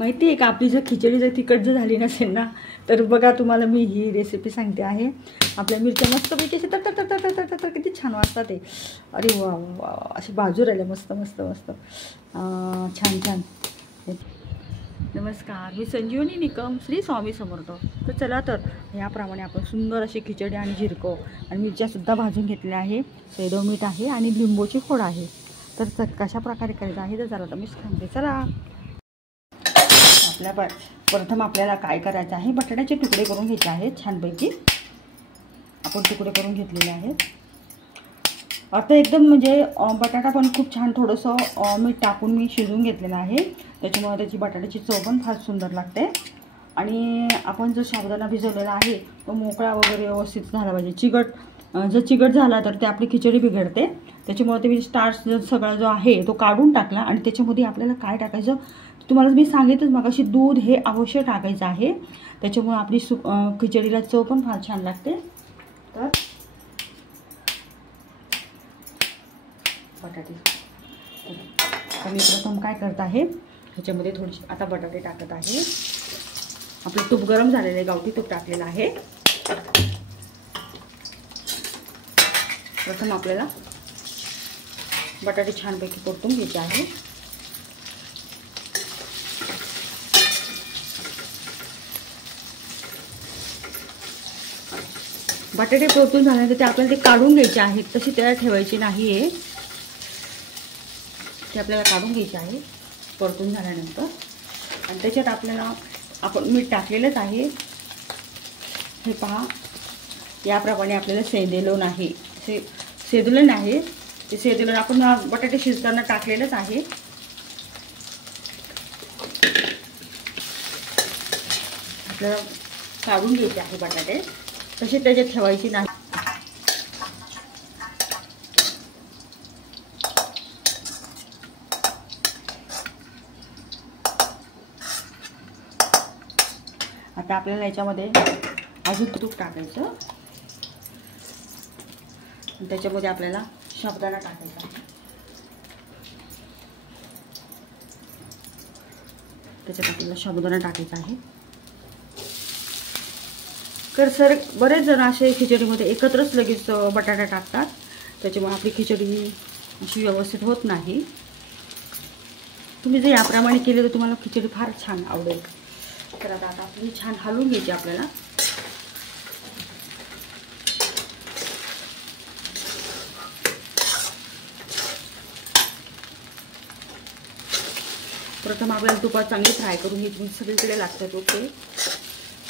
माहिती आहे का, आपली जर खिचडी जर तिखट जर झाली नसेल ना, तर बघा तुम्हाला मी ही रेसिपी सांगते आहे. आपल्या मिरच्या मस्तपैकी असे तर तर तर तर तर किती छान वाटतात ते. अरे वा वा, असे बाजू राहिले मस्त मस्त मस्त छान छान. नमस्कार, मी संजीवनी निकम, श्री स्वामी समर्थ. तर चला तर याप्रमाणे आपण सुंदर अशी खिचडी आणि झिरको आणि मिरच्यासुद्धा भाजून घेतल्या आहे. सैदव मीठ आहे आणि लिंबूची फोड आहे. तर कशा प्रकारे करायचं आहे तर चला तर मी सांगते. चला, प्रथम आपल्याला काय करायचं आहे, बटाट्याचे तुकडे करून घ्यायचे आहेत. छानपैकी आपण तुकडे करून घेतलेले आहेत. आता एकदम म्हणजे बटाटा पण खूप छान थोडंसं मीठ टाकून मी शिजवून घेतलेलं आहे. त्याच्यामुळे त्याची बटाट्याची चव पण फार सुंदर लागते. आणि आपण जो साबुदाणा भिजवलेला आहे तो मोकळा वगैरे व्यवस्थित झाला पाहिजे. जर चिकट झाला तर ते आपली खिचडी बिघडते. त्याच्यामुळे ते स्टार्च सगळा जो आहे तो काढून टाकला. आणि त्याच्यामध्ये आपल्याला काय टाकायचं तुम्हाला मी सांगितलंच मगाशी, दूध हे अवश्य टाकायचं आहे. त्याच्यामुळे आपली खिचडीला चव पण फार छान लागते. तर बटाटे तर मी प्रथम काय करत आहे, ह्याच्यामध्ये थोडीशी आता बटाटे टाकत आहे. आपलं तूप गरम झालेलं आहे, गावठी तूप टाकलेलं आहे. प्रथम आपल्याला बटाटे छानपैकी परतून घ्यायचे आहे. बटाटे परतून झाल्यानंतर ते आपल्याला ते काढून घ्यायचे आहेत. तशी त्याला ठेवायची नाही आहे, ते आपल्याला काढून घ्यायचे आहे परतून झाल्यानंतर. आणि त्याच्यात आपल्याला आपण मीठ टाकलेलंच आहे. हे पहा, याप्रमाणे आपल्याला सेंदेलोन आहे, सेदुलन आहे. ते सेदुलन आपण बटाटे शिजताना टाकलेलंच आहे. आपल्याला काढून घ्यायचे आहे बटाटे, तसे त्याच्यात ठेवायची नाही. आता आपल्याला याच्यामध्ये अजून तूप टाकायचं. त्याच्यामध्ये आपल्याला साबुदाणा टाकायचा. त्याच्यात आपल्याला साबुदाणा टाकायचा आहे. तर बरेच जण असे खिचडीमध्ये एकत्रच लगेच बटाटा टाकतात. त्याच्यामुळे आपली खिचडी अशी व्यवस्थित होत नाही. तुम्ही जर याप्रमाणे केले तर तुम्हाला खिचडी फार छान आवडेल. तर आता आपली छान हलवून घ्यायची आपल्याला. प्रथम आपल्याला तुपात चांगली फ्राय करून घ्यायची, सगळीकडे लागतात ओके.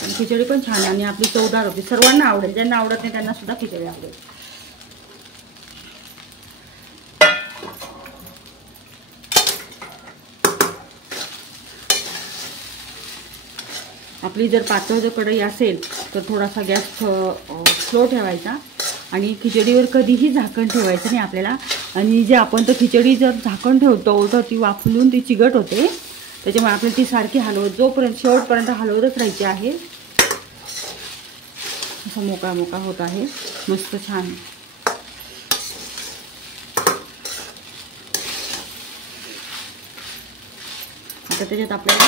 आणि खिचडी पण छान आणि आपली चवदार होती. सर्वांना आवडेल, ज्यांना आवडत नाही त्यांना सुद्धा खिचडी आवडेल. आपली जर पातळ जर कढई असेल तर थोडासा गॅस स्लो ठेवायचा. आणि खिचडीवर कधीही झाकण ठेवायचं नाही आपल्याला. आणि जे आपण तर खिचडी जर झाकण ठेवतो तर ती वाफलून ती चिकट होते. त्याच्यामुळे आपल्याला ती सारखी हलवत जोपर्यंत शेवटपर्यंत हलवतच राहायची आहे. असं मोकळा मोकळा होत आहे मस्त छान. आता त्याच्यात आपल्याला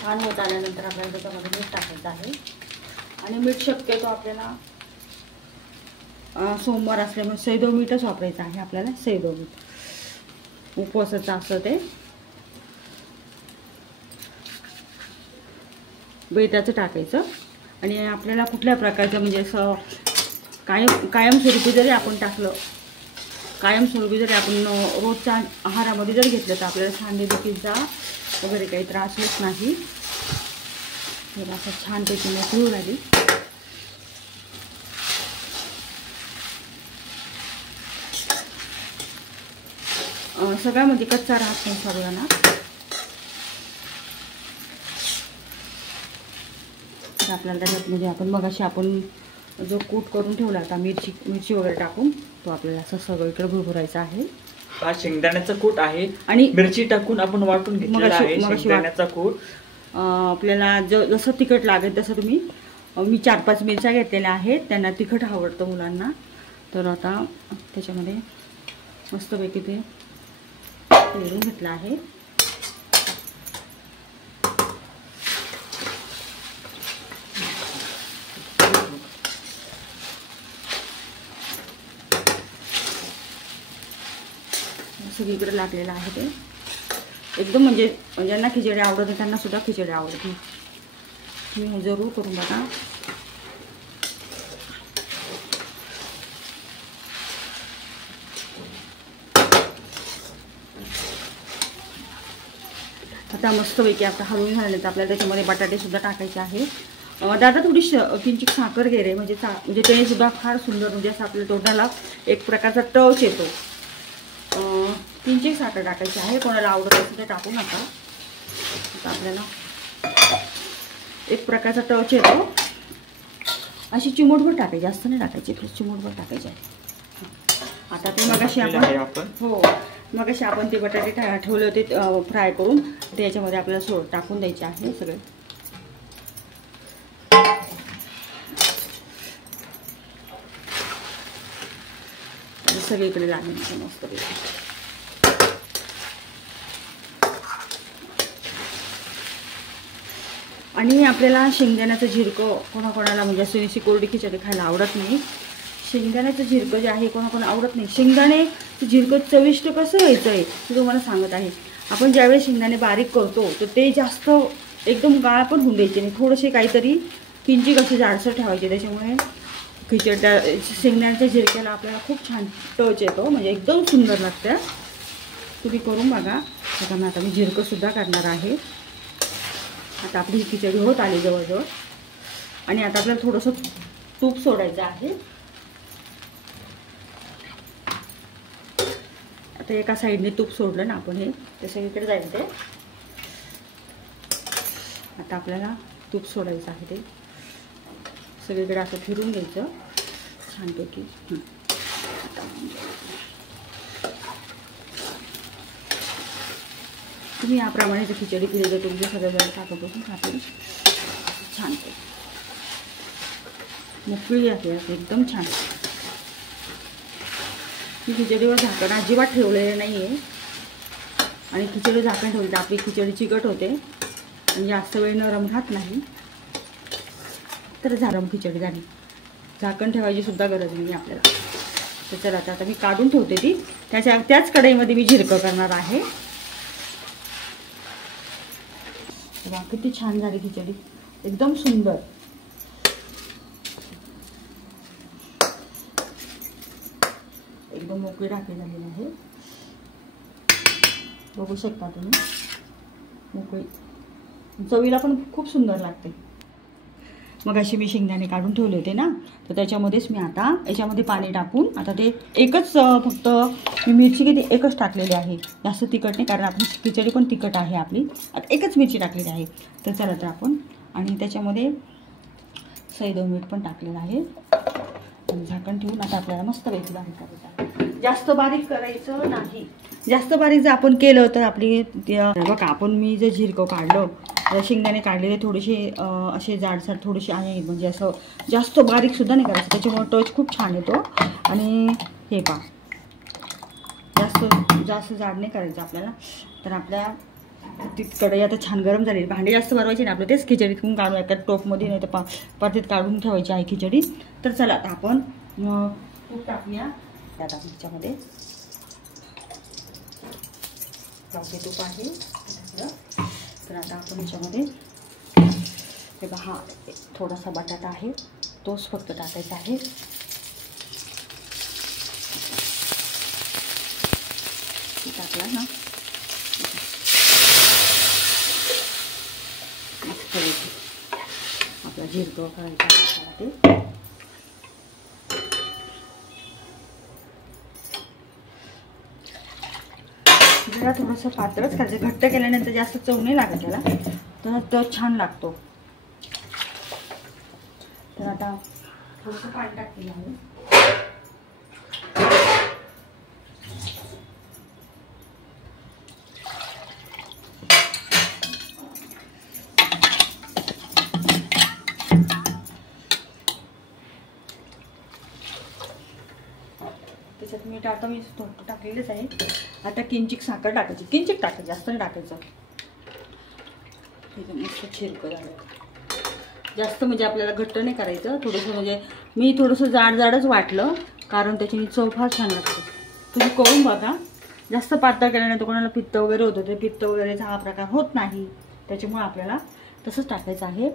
छान होत आल्यानंतर आपल्याला त्याच्यामध्ये मीठ टाकायचं आहे. आणि मीठ शक्यतो आपल्याला सोमवार असल्यामुळे सैदव मीठच वापरायचं आहे आपल्याला. सैदव मीठ उपवासाचं असतं ते. बेटाचं टाकायचं. आणि आपल्याला कुठल्या प्रकारचं म्हणजे असं कायमस्वरूपी जरी आपण टाकलं, कायमस्वरूपी जरी आपण रोजच्या आहारामध्ये जर घेतलं तर आपल्याला सांधेदुखीचा वगैरे काही त्रास होत नाही. तर असं छानपैकी मोकळी लागली. सगळ्यामध्ये कच्चा राहत नाही साबुदाणा. तर आपल्याला त्याच्यात म्हणजे आपण मगाशी आपण जो कूट करून ठेवला होता मिरची वगैरे टाकून, तो आपल्याला असं सगळीकडे भुरभुरायचा आहे. हा शेंगदाण्याचा कूट आहे आणि मिरची टाकून आपण वाटून घेतलेला आहे शेंगदाण्याचा कूट. आपल्याला जसं तिखट लागेल तसं तुम्ही, मी 4-5 मिरच्या घेतलेल्या आहेत, त्यांना तिखट आवडतं मुलांना. तर आता त्याच्यामध्ये मस्तपैकी ते पेरून घेतलं आहे. सगळीकडे लागलेलं आहे ते एकदम, म्हणजे ज्यांना खिचडी आवडते त्यांना सुद्धा खिचडी आवडते. तुम्ही जरूर करून बघा. आता मस्तपैकी आता हलवून झाल्यानंतर आपल्याला त्याच्यामध्ये बटाटे सुद्धा टाकायचे आहे. दादा थोडी किंचित साखर घे रे, म्हणजे ते सुद्धा फार सुंदर, म्हणजे असं आपल्या तोंडाला एक प्रकारचा टच येतो. किंचित साखर टाकायची आहे. कोणाला आवडत असेल ते टाकू नका. आता आपल्याला एक प्रकारचा टच येतो. अशी चिमूटभर टाकायची, जास्त नाही टाकायची, चिमूटभर टाकायची आहे. आता ते मगाशी आपण ते बटाटे ठेवले होते फ्राय करून, ते याच्यामध्ये आपल्याला टाकून द्यायचे आहे सगळे. सगळीकडे लागेल मस्त. आणि आपल्याला शेंगदाण्याचं झिरकं कोणाकोणाला, म्हणजे अशी कोरडी खिचडी खायला आवडत नाही. शेंगदाण्याचं झिरकं जे आहे कोणाकोणा आवडत नाही. शेंगदाण्याचं झिरकं चविष्ट कसं व्हायचं आहे ते तुम्हाला सांगत आहे. आपण ज्यावेळेस शेंगदाणे बारीक करतो तर ते जास्त एकदम गाळ पण होऊन द्यायचे नाही, थोडेसे काहीतरी किंचित असे जाडसर ठेवायचे. त्याच्यामुळे खिचड्या शेंगदाण्याच्या झिरक्याला आपल्याला खूप छान टच येतो, म्हणजे एकदम सुंदर लागतं. तुम्ही करून बघा. त्याच्यामुळे आता मी झिरकंसुद्धा करणार आहे. आता आपली ही खिचडी होत आली जवळजवळ. आणि आता आपल्याला थोडंसं तूप सोडायचं आहे. आता एका साईडने तूप सोडलं ना आपण, हे ते सगळीकडे जाईल ते. आता आपल्याला तूप सोडायचं आहे, ते सगळीकडे असं फिरून घ्यायचं छानपैकी. तुम्ही याप्रमाणे जर खिचडी केली तर तुमच्या सगळ्या वेळेला टाकून खाते छानपैकी मोकळी आहे एकदम छान. ही खिचडीवर झाकण अजिबात ठेवलेलं नाही आहे. आणि खिचडी झाकण ठेवली तर आपली खिचडी चिकट होते आणि जास्त वेळ नरम राहत नाही. तर नरम खिचडी झाली, झाकण ठेवायची सुद्धा गरज नाही आपल्याला. तर चला आता मी काढून ठेवते ती. त्याच कढईमध्ये मी झिरकं करणार आहे. बघा किती छान झाली खिचडी, एकदम सुंदर. एकदम मोकळी राखी झालेली आहे, बघू शकता तुम्ही. मोकळी, चवीला पण खूप सुंदर लागते. मग अशी मी शेंगदाणे काढून ठेवले होते ना, तर त्याच्यामध्येच मी आता याच्यामध्ये पाणी टाकून आता ते एकच, फक्त मी मिरची किती एकच टाकलेली आहे, जास्त तिखट नाही, कारण आपली खिचडी पण तिखट आहे आपली. आता एकच मिरची टाकलेली आहे. तर चला तर आपण, आणि त्याच्यामध्ये सैदव मीठ पण टाकलेलं आहे. आणि झाकण ठेवून आता आपल्याला मस्त पैकी बारीक करायचं. जास्त बारीक करायचं नाही. जास्त बारीक जर आपण केलं तर आपली बघा, आपण मी जर झिरकं काढलं, शेंगदाणे काढलेले थोडेसे असे जाडसर थोडेसे आहे, म्हणजे असं जास्त बारीकसुद्धा नाही करायचं, त्याच्यामुळे टच खूप छान येतो. आणि हे पहा, जास्त जाड नाही करायचं आपल्याला. तर आपल्या कढई आता छान गरम झाली. भांडे जास्त भरवायचे नाही आपलं, तेच खिचडीतून काढून एका टोपमध्ये, नाही तर परतीत काढून ठेवायची आहे खिचडी. तर चला आता आपण तूप टाकूया आता ह्याच्यामध्ये. गावठी तूप आहे. तर आता आपण ह्याच्यामध्ये हे पहा, थोडासा बटाटा आहे, तोच फक्त टाकायचा आहे. टाकला ना, आपला झिरकं करायचा ते. जरा थोडंसं पातळच करायचं, घट्ट केल्यानंतर जास्त चव नाही लागत त्याला, तर तो छान लागतो. तर आता थोडंसं पाणी टाकलेलं आहे. त्याच्यात मीठ आता मी टाकलेलंच आहे. आता किंचित साखर टाकायची, किंचित टाकायची, जास्त नाही टाकायचं. मस्त झिरकं झालं. जास्त म्हणजे आपल्याला घट्ट नाही करायचं, थोडंसं, म्हणजे मी थोडंसं जाडच वाटलं, कारण त्याची चव फार छान लागते. तुम्ही करून बघा. जास्त पातळ केल्याने तर कोणाला पित्त वगैरे होतं, ते पित्त वगैरेचा हा प्रकार होत नाही, त्याच्यामुळे आपल्याला तसंच टाकायचं आहे.